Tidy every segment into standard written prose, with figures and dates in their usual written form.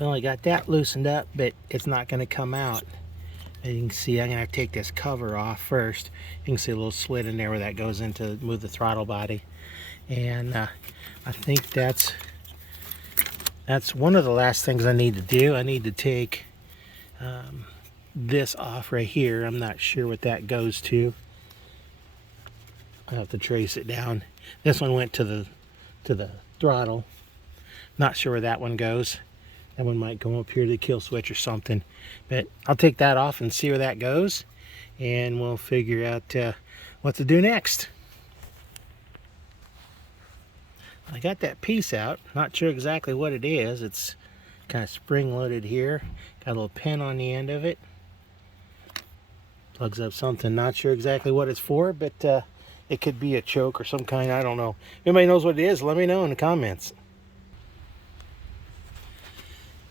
Well, I got that loosened up, but it's not going to come out. And you can see I'm going to take this cover off first. You can see a little slit in there where that goes in to move the throttle body. And I think that's one of the last things I need to do. I need to take this off right here. I'm not sure what that goes to. I have to trace it down. This one went to the throttle. Not sure where that one goes. That one might go up here to the kill switch or something. But I'll take that off and see where that goes, and we'll figure out what to do next. I got that piece out. Not sure exactly what it is. It's kind of spring loaded here. Got a little pin on the end of it. Plugs up something. Not sure exactly what it's for, but it could be a choke or some kind. I don't know. If anybody knows what it is, let me know in the comments.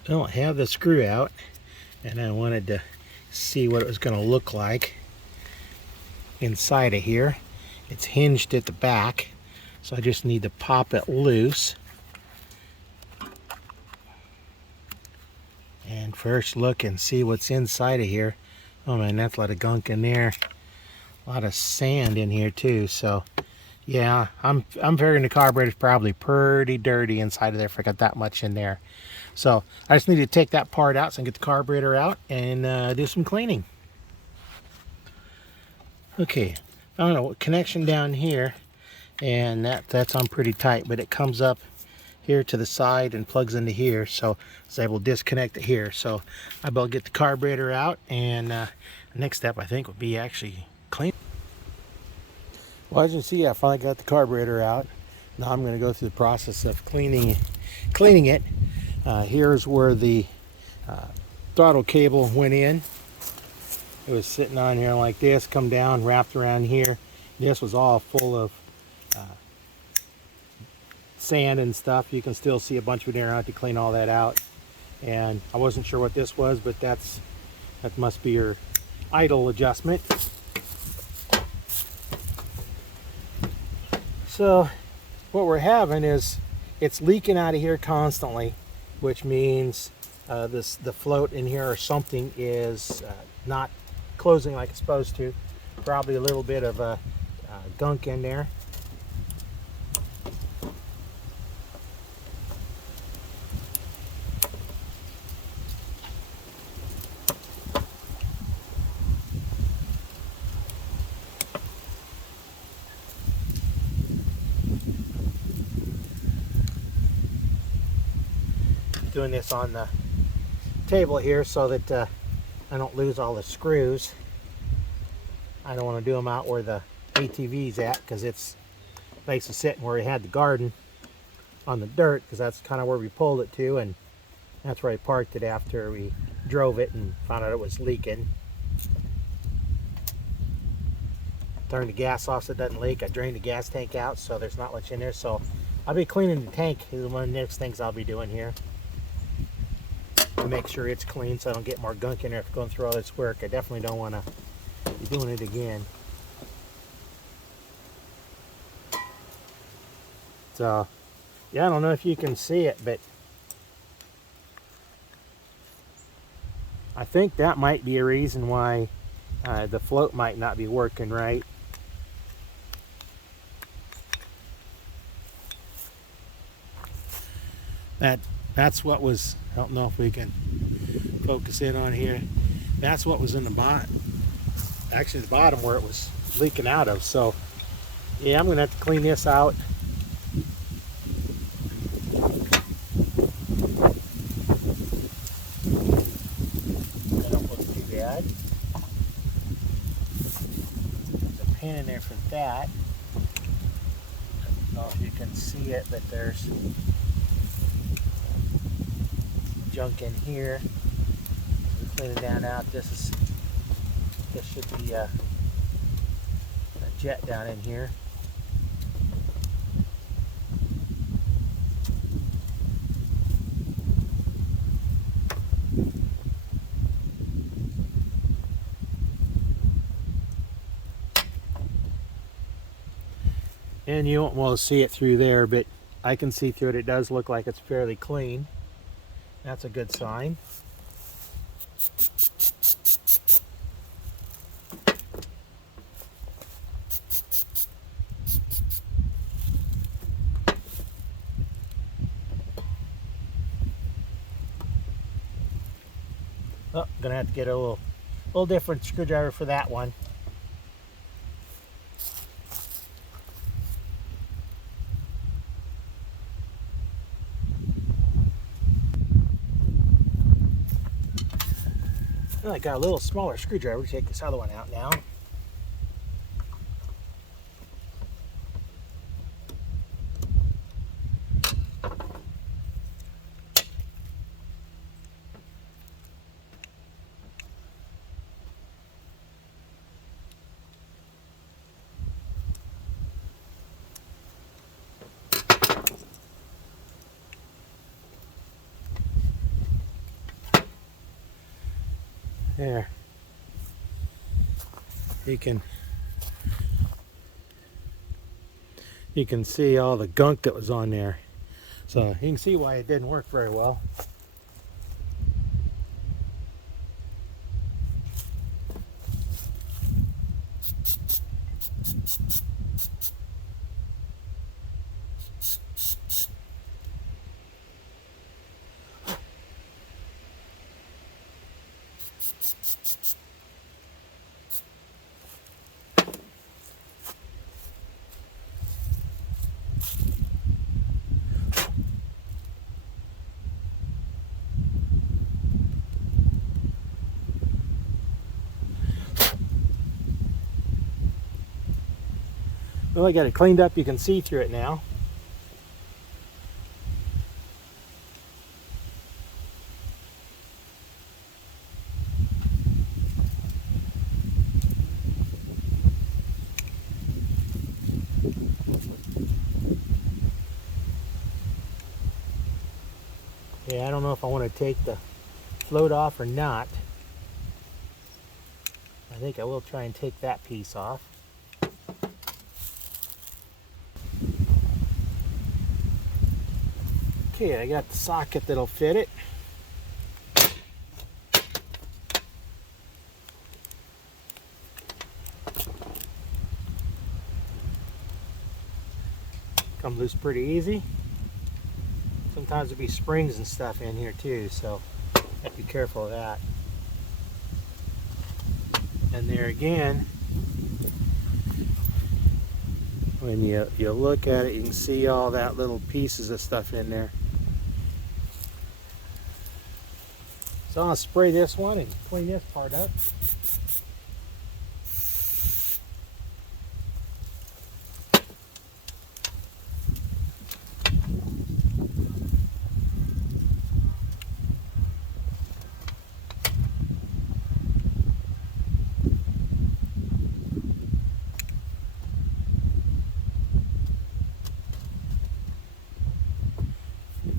Well, I have the screw out, and I wanted to see what it was going to look like inside of here. It's hinged at the back, so I just need to pop it loose. And first look and see what's inside of here. Oh man, that's a lot of gunk in there. A lot of sand in here too, so yeah, I'm figuring the carburetor's probably pretty dirty inside of there if I got that much in there. So I just need to take that part out so I can get the carburetor out and do some cleaning. Okay, found a connection down here, and that's on pretty tight, but it comes up here to the side and plugs into here, so I was able to disconnect it here. So I will get the carburetor out, and the next step I think would be actually clean. Well, as you can see, I finally got the carburetor out. Now I'm going to go through the process of cleaning it. Here's where the throttle cable went in. It was sitting on here like this, come down, wrapped around here. This was all full of sand and stuff. You can still see a bunch of it there. I have to clean all that out. And I wasn't sure what this was, but that must be your idle adjustment. So what we're having is it's leaking out of here constantly, which means the float in here or something is not closing like it's supposed to. Probably a little bit of gunk in there. Doing this on the table here so that I don't lose all the screws. I don't want to do them out where the ATV's at, because it's basically sitting where we had the garden on the dirt, because that's kind of where we pulled it to, and that's where I parked it after we drove it and found out it was leaking. Turned the gas off so it doesn't leak. I drained the gas tank out so there's not much in there. So I'll be cleaning the tank. This is one of the next things I'll be doing here, to make sure it's clean so I don't get more gunk in there after going through all this work. I definitely don't want to be doing it again. So yeah, I don't know if you can see it, but I think that might be a reason why the float might not be working right. That's what was, I don't know if we can focus in on here. That's what was in the bottom. Actually the bottom where it was leaking out of. So yeah, I'm gonna have to clean this out. That don't look too bad. There's a pin in there for that. I don't know if you can see it, but there's junk in here. Clean it down out. This should be a jet down in here. And you won't want to see it through there, but I can see through it. It does look like it's fairly clean. That's a good sign. Oh, gonna have to get a little different screwdriver for that one. Well, I got a little smaller screwdriver to take this other one out now. There. You can see all the gunk that was on there. So you can see why it didn't work very well. Well, I got it cleaned up. You can see through it now. Yeah, I don't know if I want to take the float off or not. I think I will try and take that piece off. Okay, I got the socket that'll fit it. Come loose pretty easy. Sometimes there'll be springs and stuff in here too, so have to be careful of that. And there again, when you look at it, you can see all that little pieces of stuff in there. So I'll spray this one and clean this part up.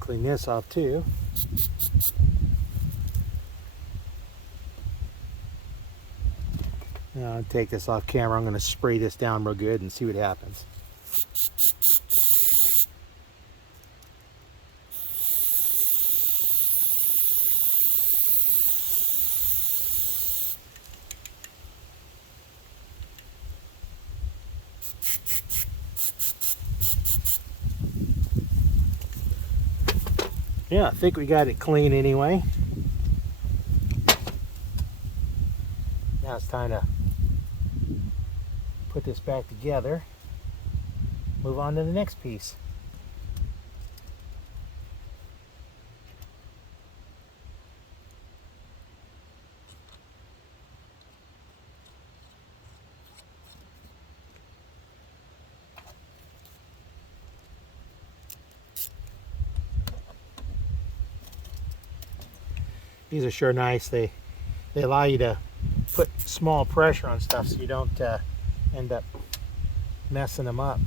Clean this off too. Now I'll take this off camera. I'm going to spray this down real good and see what happens. Yeah, I think we got it clean anyway. Now it's time to put this back together. Move on to the next piece. These are sure nice. They allow you to put small pressure on stuff so you don't end up messing them up.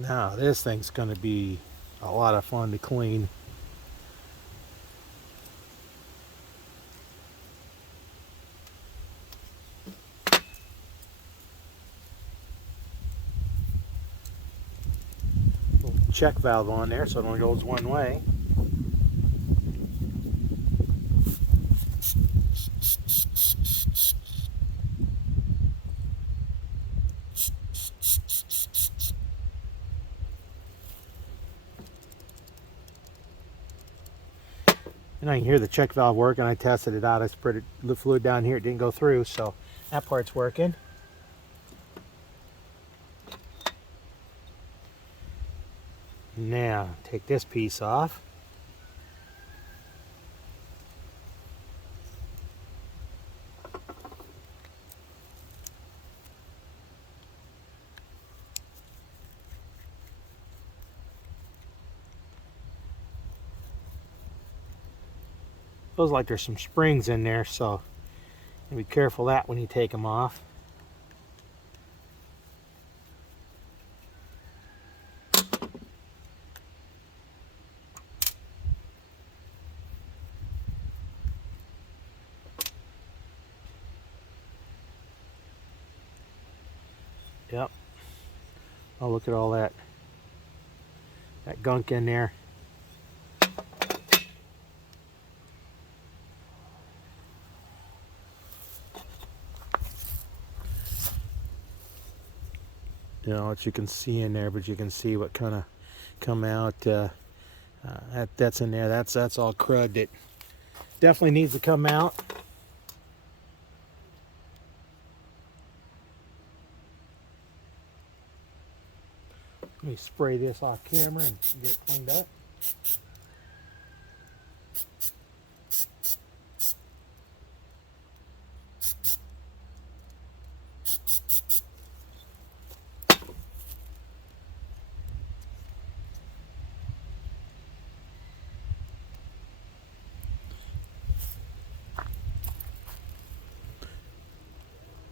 Now this thing's going to be a lot of fun to clean. Check valve on there so it only goes one way. And I can hear the check valve working. I tested it out. I spread the fluid down here. It didn't go through, so that part's working. Now, take this piece off. Feels like there's some springs in there, so be careful of that when you take them off. Yep. Oh, look at all that gunk in there. You know what you can see in there, but you can see what kind of come out. That's in there. That's all crud that definitely needs to come out. Let me spray this off camera and get it cleaned up.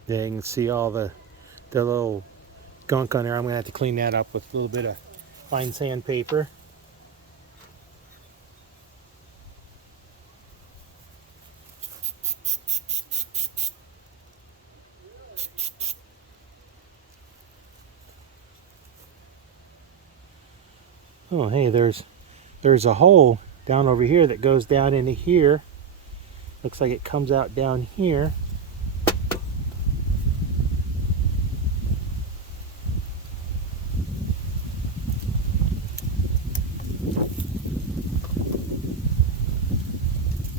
There you can see all the little gunk on there. I'm going to have to clean that up with a little bit of fine sandpaper. Oh, hey, there's a hole down over here that goes down into here. Looks like it comes out down here.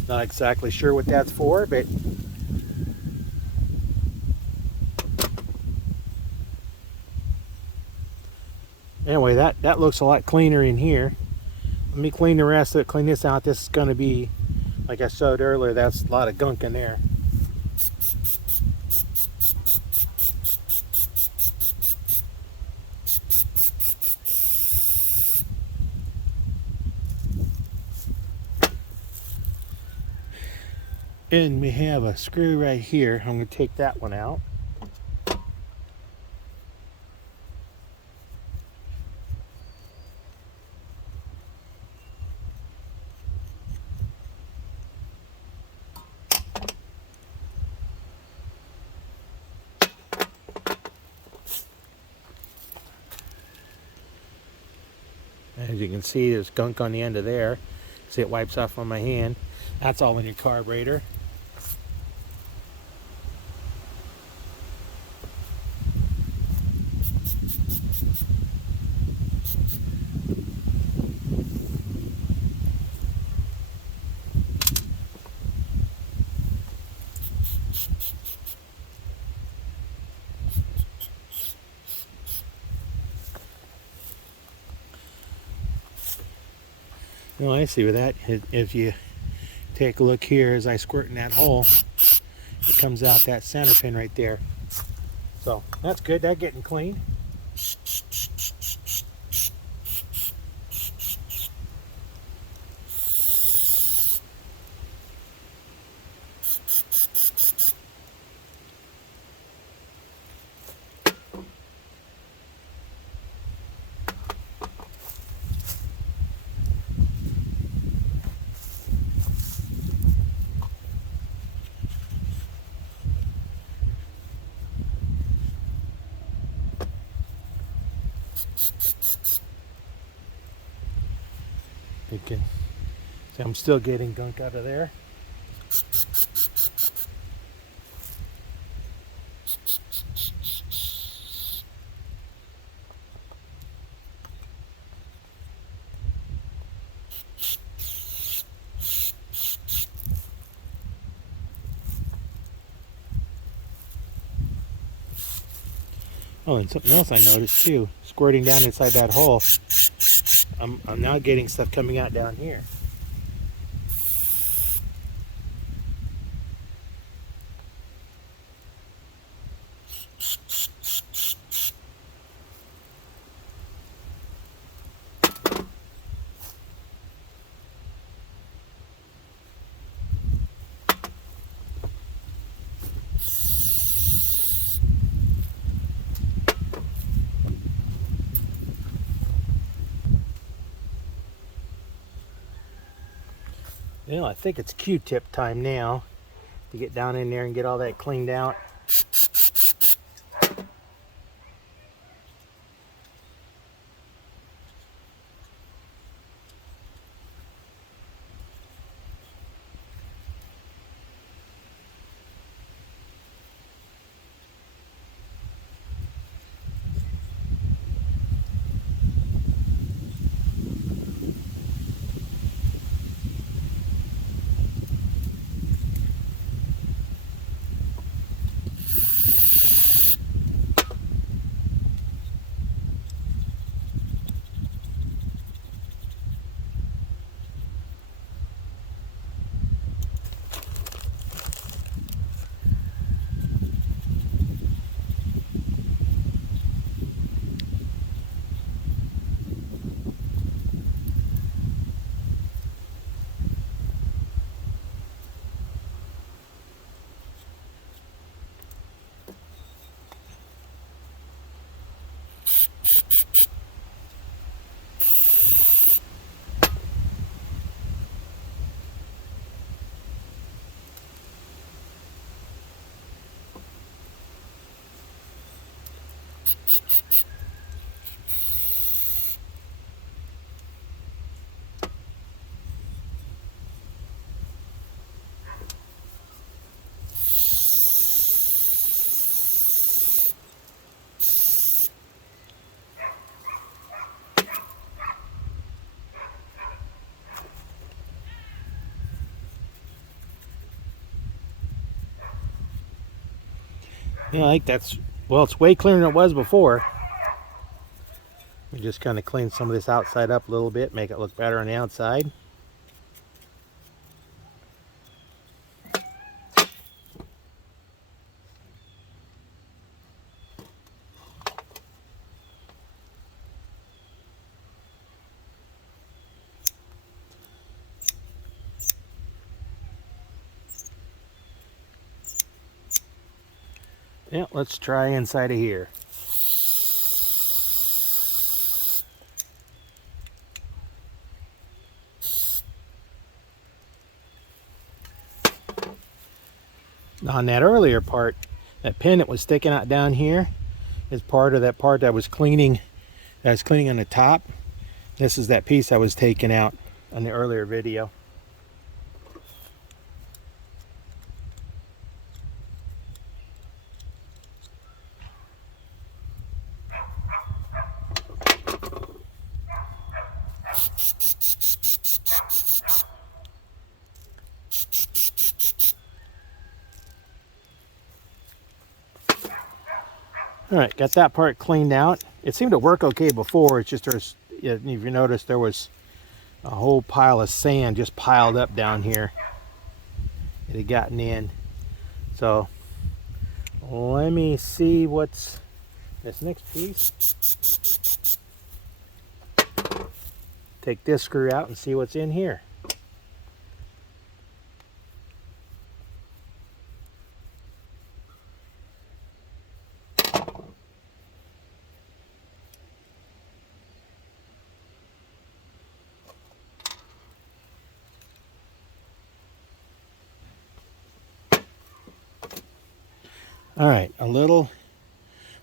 Not exactly sure what that's for, but anyway, that looks a lot cleaner in here. Let me clean the rest of it, clean this out. This is going to be, like I showed earlier, that's a lot of gunk in there. And we have a screw right here. I'm going to take that one out. As you can see, there's gunk on the end of there. See, it wipes off on my hand. That's all in your carburetor. Well, I see with that, if you take a look here as I squirt in that hole, it comes out that center pin right there. So that's good, that's getting clean. You can see I'm still getting gunk out of there. Oh, and something else I noticed too, squirting down inside that hole. I'm now getting stuff coming out down here. Well, I think it's Q-tip time now to get down in there and get all that cleaned out. Yeah, I think that's, well, it's way cleaner than it was before. We just kind of clean some of this outside up a little bit, make it look better on the outside. Yeah, let's try inside of here. On that earlier part, that pin that was sticking out down here is part of that part that I was cleaning on the top. This is that piece I was taking out on the earlier video. All right, got that part cleaned out. It seemed to work okay before. It's just there's, if you notice, there was a whole pile of sand just piled up down here. It had gotten in. So let me see what's this next piece. Take this screw out and see what's in here. All right, a little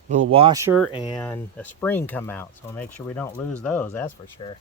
little washer and a spring come out. So we'll make sure we don't lose those, that's for sure.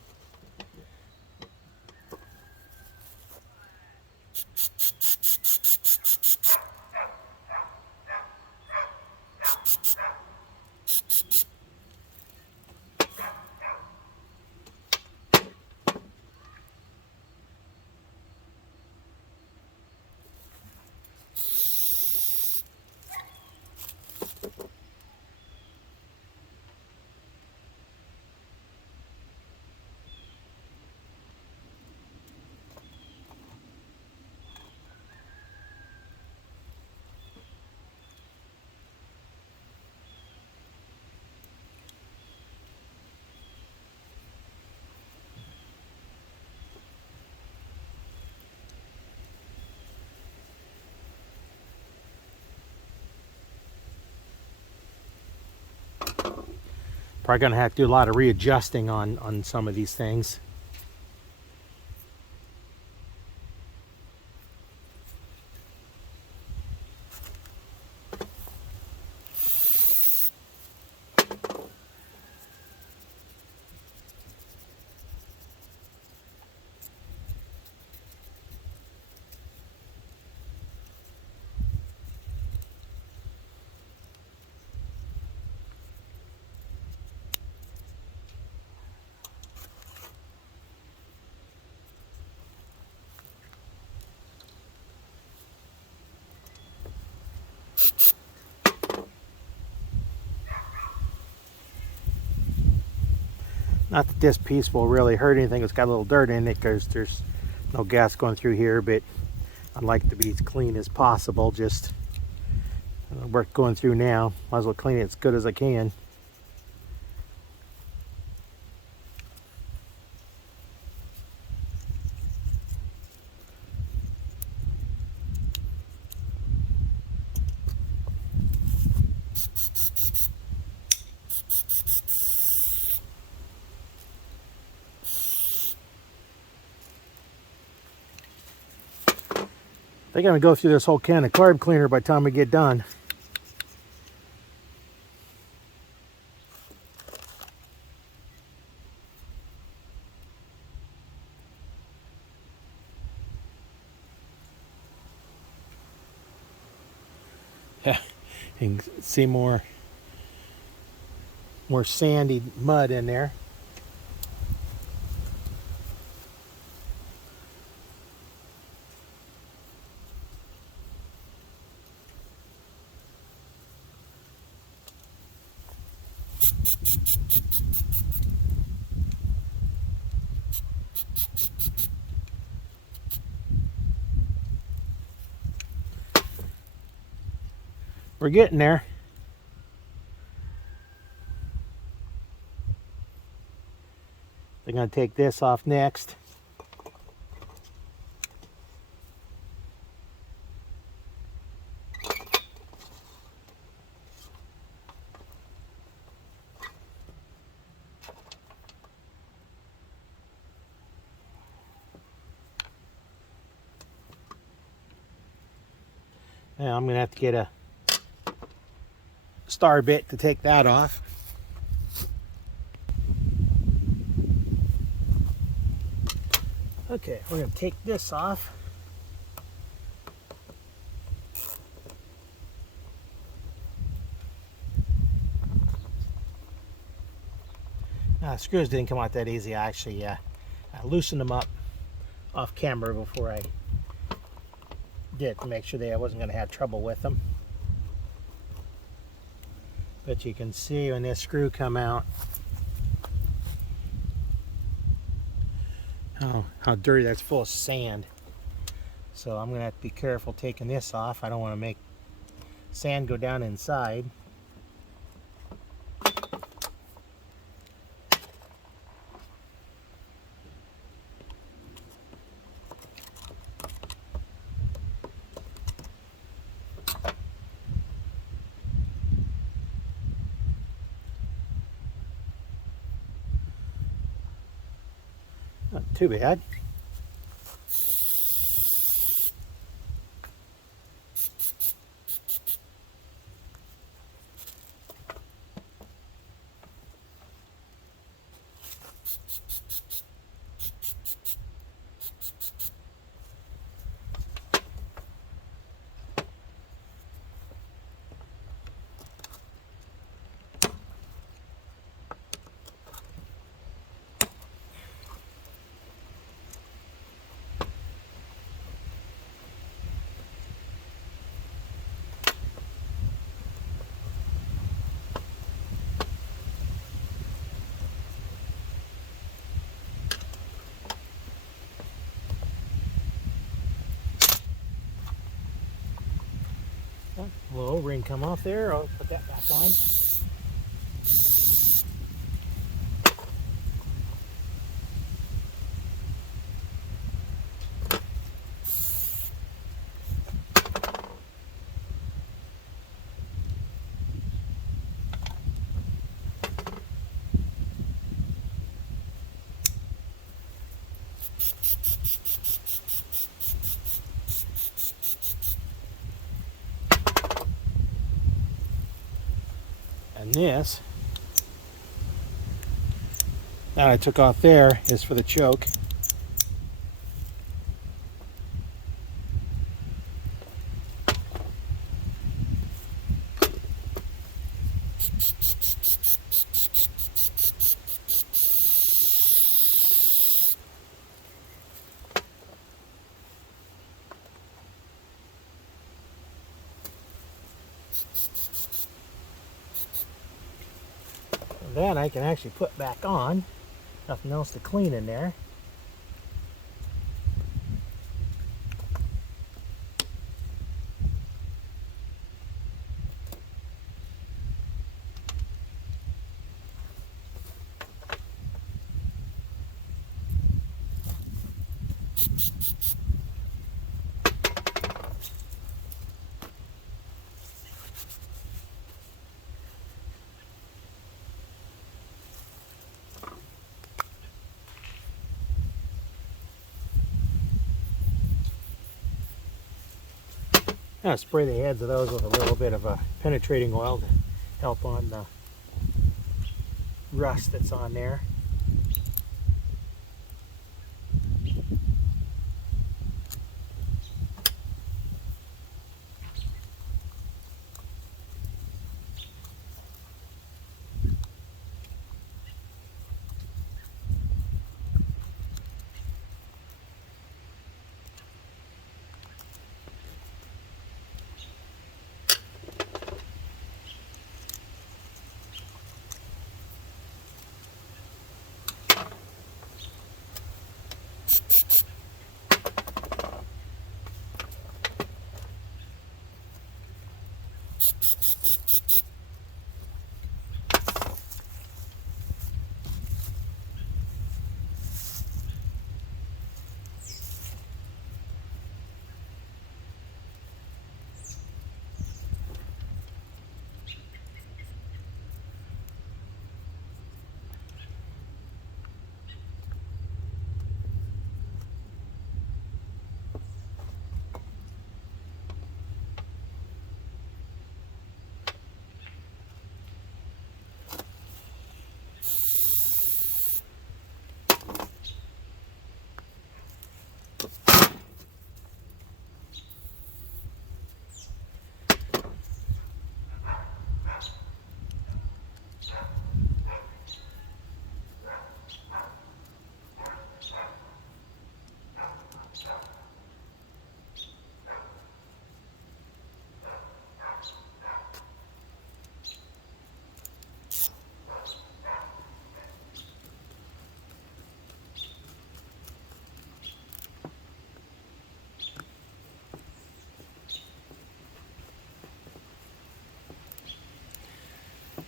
Probably gonna have to do a lot of readjusting on some of these things. Not that this piece will really hurt anything. It's got a little dirt in it because there's no gas going through here, but I'd like to be as clean as possible. Just work going through now. Might as well clean it as good as I can. I think I'm gonna go through this whole can of carb cleaner by the time we get done. Yeah, you can see more sandy mud in there. We're getting there. They're going to take this off next. Now I'm going to have to get a star bit to take that off. Okay, we're going to take this off. Screws didn't come out that easy. I actually I loosened them up off camera before I did to make sure that I wasn't going to have trouble with them. But you can see when this screw come out how dirty that's, full of sand. So I'm going to have to be careful taking this off. I don't want to make sand go down inside. Not too bad. A little O-ring come off there. I'll put that back on. And this that I took off there is for the choke. That I can actually put back on. Nothing else to clean in there. I'll spray the heads of those with a little bit of a penetrating oil to help on the rust that's on there.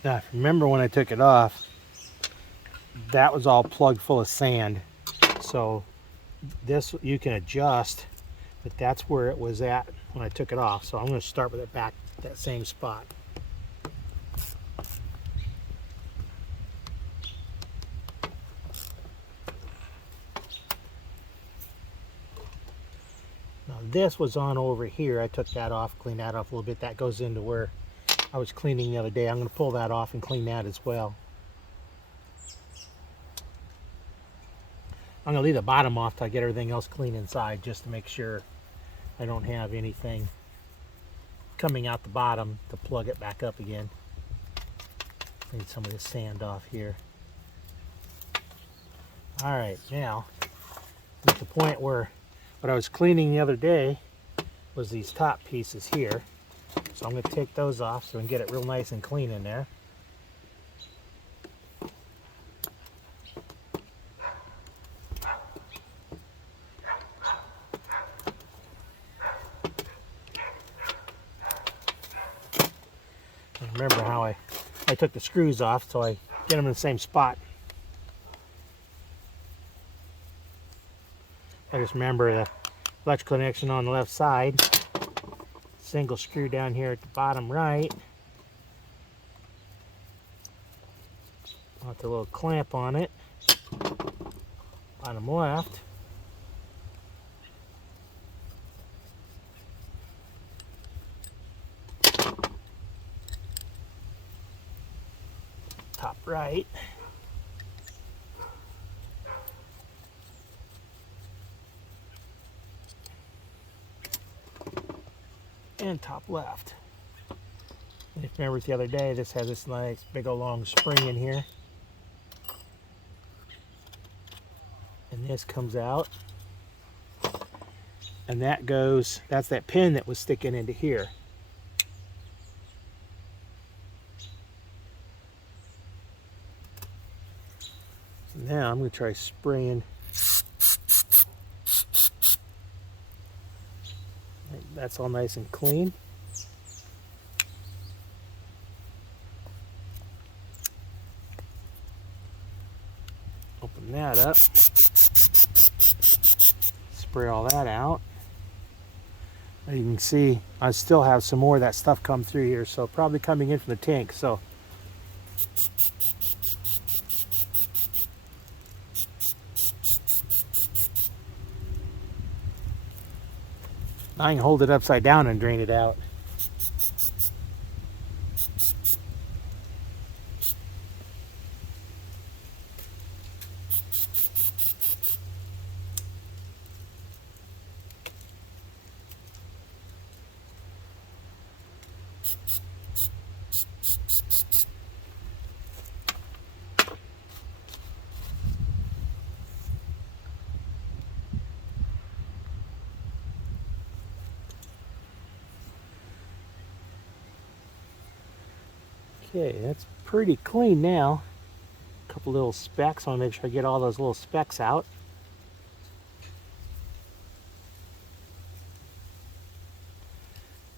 Now, remember when I took it off, that was all plugged full of sand. So this you can adjust, but that's where it was at when I took it off. So I'm going to start with it back at that same spot. Now this was on over here. I took that off, cleaned that off a little bit. That goes into where I was cleaning the other day. I'm going to pull that off and clean that as well. I'm going to leave the bottom off till I get everything else clean inside, just to make sure I don't have anything coming out the bottom to plug it back up again. Need some of this sand off here. Alright, now at the point where what I was cleaning the other day was these top pieces here. So I'm going to take those off so I can get it real nice and clean in there. Remember how I took the screws off, so I get them in the same spot. I just remember the electrical connection on the left side. Single screw down here at the bottom right. Got the little clamp on it. Bottom left. Top right. And top left. And if you remember the other day, this has this nice big old long spring in here. And this comes out. And that goes, that's that pin that was sticking into here. So now I'm going to try spraying. That's all nice and clean. Open that up. Spray all that out. As you can see, I still have some more of that stuff come through here, so probably coming in from the tank. So I can hold it upside down and drain it out. Okay, that's pretty clean now. A couple little specks. I want to make sure I get all those little specks out.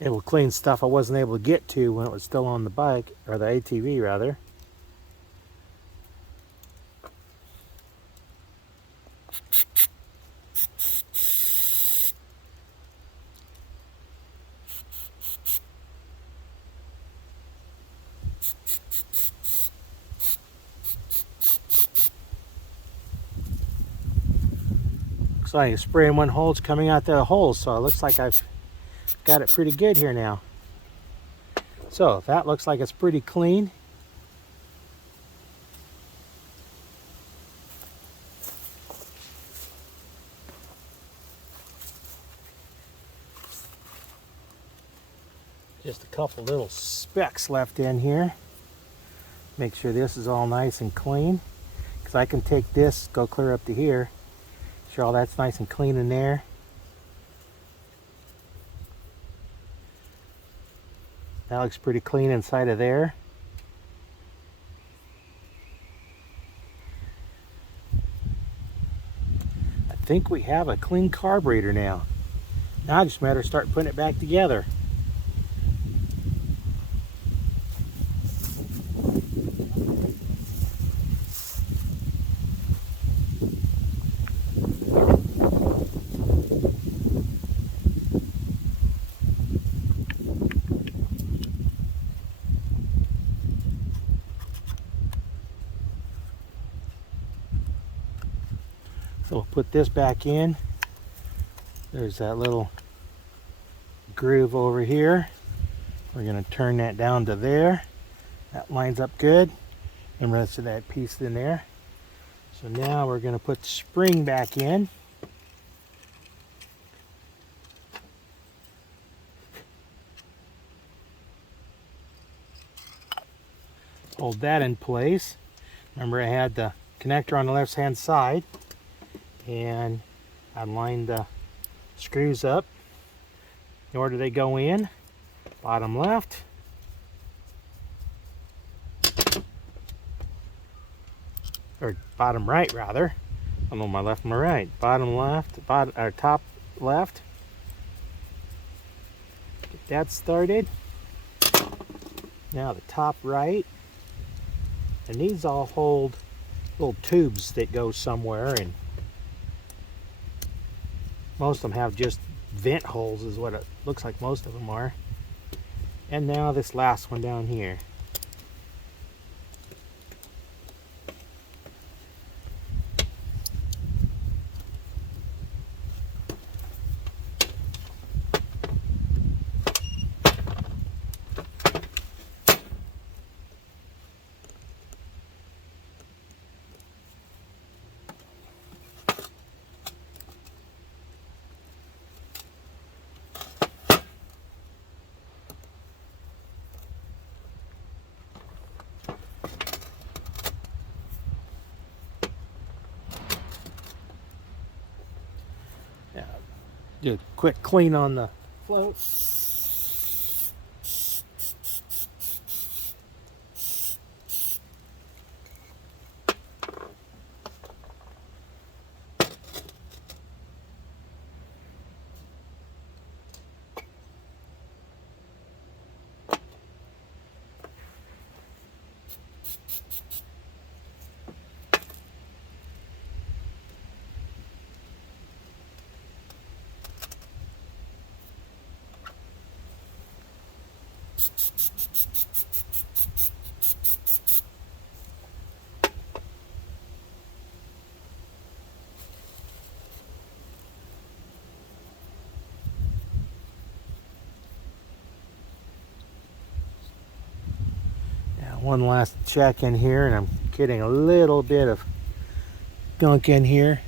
It will clean stuff I wasn't able to get to when it was still on the bike, or the ATV rather. Looks like spraying one hole, it's coming out the hole, so it looks like I've got it pretty good here now. So that looks like it's pretty clean. Just a couple little specks left in here. Make sure this is all nice and clean, because I can take this, go clear up to here. Sure, all that's nice and clean in there. That looks pretty clean inside of there. I think we have a clean carburetor now. Now I just matter of start putting it back together. So we'll put this back in. There's that little groove over here. We're going to turn that down to there. That lines up good. And the rest of that piece in there. So now we're going to put the spring back in. Hold that in place. Remember, I had the connector on the left hand side. And I lined the screws up in order they go in. Bottom left. Or bottom right rather. I don't know my left and my right. Bottom left, bottom or top left. Get that started. Now the top right, and these all hold little tubes that go somewhere, and most of them have just vent holes is what it looks like most of them are. And now this last one down here. Do a quick clean on the float. One last check in here, and I'm getting a little bit of gunk in here.